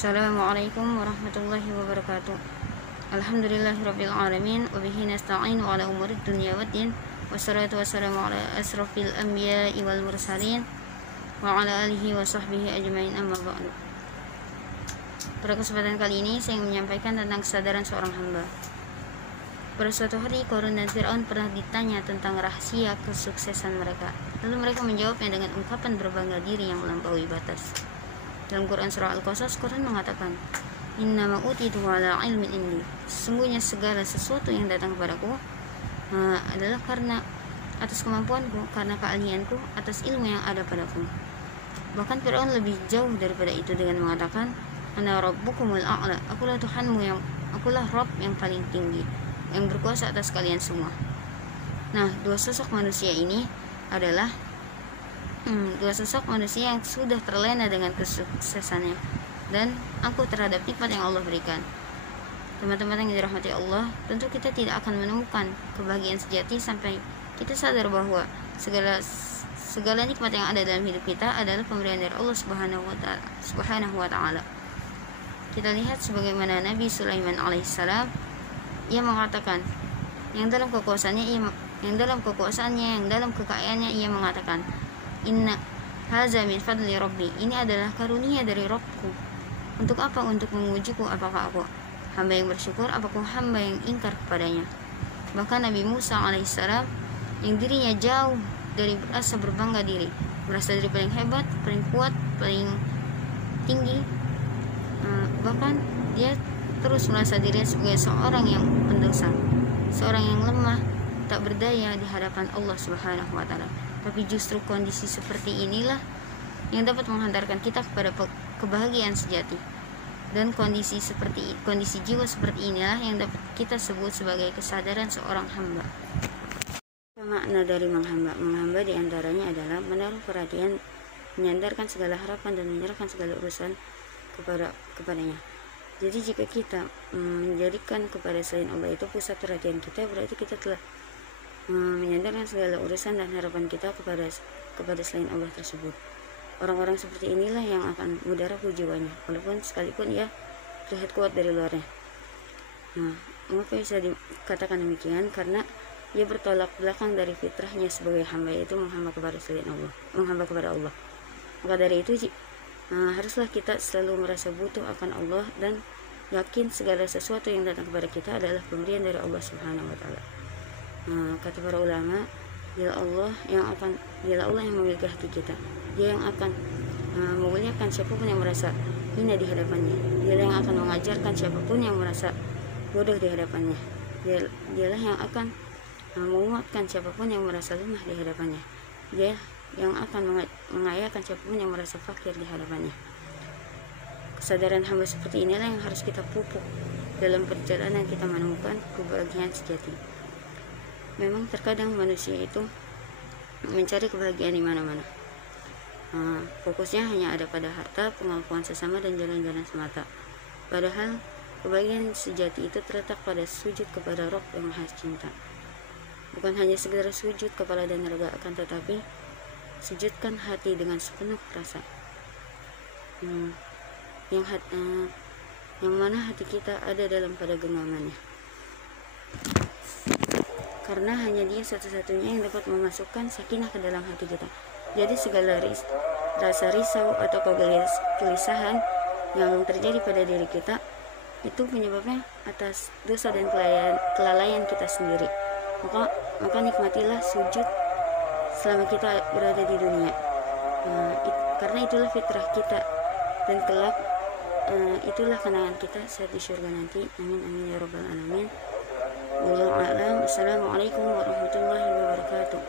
Assalamualaikum warahmatullahi wabarakatuh. Alhamdulillahirabbil alamin wa bihi nasta'inu ala umurid dunya waddin. Wassalatu wassalamu ala asrofil anbiya'i wal mursalin wa ala alihi wa sahbihi ajmain, amma ba'du. Pada kesempatan kali ini saya ingin menyampaikan tentang kesadaran seorang hamba. Pada suatu hari Qarun dan Fir'aun pernah ditanya tentang rahasia kesuksesan mereka. Lalu mereka menjawabnya dengan ungkapan berbangga diri yang melampaui batas. Dalam Quran surah Al-Qasas, Quran mengatakan, "Innama utitu ala ilmin indi." Sesungguhnya segala sesuatu yang datang kepadaku adalah karena atas kemampuanku, karena keahlianku, atas ilmu yang ada padaku. Bahkan Fir'aun lebih jauh daripada itu dengan mengatakan, "Ana rabbukumul a'la." Akulah Tuhanmu akulah Rabb yang paling tinggi, yang berkuasa atas kalian semua. Nah, dua sosok manusia ini adalah dua sosok manusia yang sudah terlena dengan kesuksesannya dan angkuh terhadap nikmat yang Allah berikan. Teman-teman yang dirahmati Allah, tentu kita tidak akan menemukan kebahagiaan sejati sampai kita sadar bahwa segala nikmat yang ada dalam hidup kita adalah pemberian dari Allah Subhanahu wa taala. Kita lihat sebagaimana Nabi Sulaiman alaihissalam, ia mengatakan, yang dalam kekuasaannya, yang dalam kekayaannya ia mengatakan, "Inna haza min fadli rabbi." Ini adalah karunia dari Rabbku. Untuk apa? Untuk mengujiku apakah aku hamba yang bersyukur, apakah hamba yang ingkar kepadanya. Bahkan Nabi Musa alaihissalam yang dirinya jauh dari rasa berbangga diri, merasa diri paling hebat, paling kuat, paling tinggi, bahkan dia terus merasa dirinya sebagai seorang yang pendosa, seorang yang lemah, tak berdaya di hadapan Allah Subhanahu wa taala. Tapi justru kondisi seperti inilah yang dapat menghantarkan kita kepada kebahagiaan sejati. Dan kondisi jiwa seperti inilah yang dapat kita sebut sebagai kesadaran seorang hamba. Makna dari menghamba diantaranya adalah menaruh perhatian, menyandarkan segala harapan dan menyerahkan segala urusan kepadanya. Jadi jika kita menjadikan kepada selain Allah itu pusat perhatian kita, berarti kita telah menyandarkan segala urusan dan harapan kita kepada selain Allah tersebut. Orang-orang seperti inilah yang akan mudah rapuh jiwanya, walaupun sekalipun ia terlihat kuat dari luarnya. Nah, mengapa bisa dikatakan demikian? Karena ia bertolak belakang dari fitrahnya sebagai hamba, yaitu menghamba kepada selain Allah, menghamba kepada Allah. Maka dari itu haruslah kita selalu merasa butuh akan Allah dan yakin segala sesuatu yang datang kepada kita adalah pemberian dari Allah Subhanahu wa taala. Kata para ulama, bila Allah yang memiliki hati kita, Dia yang akan memuliakan siapapun yang merasa hina di hadapannya. Dia yang akan mengajarkan siapapun yang merasa bodoh di hadapannya. Dialah yang akan menguatkan siapapun yang merasa lemah di hadapannya. Dia yang akan mengayakan siapapun yang merasa fakir di hadapannya. Kesadaran hamba seperti inilah yang harus kita pupuk dalam perjalanan kita menemukan kebahagiaan sejati. Memang terkadang manusia itu mencari kebahagiaan di mana-mana. Fokusnya hanya ada pada harta, pengakuan sesama, dan jalan-jalan semata. Padahal kebahagiaan sejati itu terletak pada sujud kepada Rabb yang Maha Cinta. Bukan hanya sekedar sujud kepala dan raga, akan tetapi sujudkan hati dengan sepenuh rasa. Yang mana hati kita ada dalam pada genggamannya. Karena hanya Dia satu-satunya yang dapat memasukkan sakinah ke dalam hati kita. Jadi segala rasa risau atau kegelisahan yang terjadi pada diri kita itu penyebabnya atas dosa dan kelalaian kita sendiri. Maka nikmatilah sujud selama kita berada di dunia. Karena itulah fitrah kita, dan kelak itulah kenangan kita saat di surga nanti. Amin amin ya rabbal alamin. Wallahu a'lam. Assalamualaikum warahmatullahi wabarakatuh.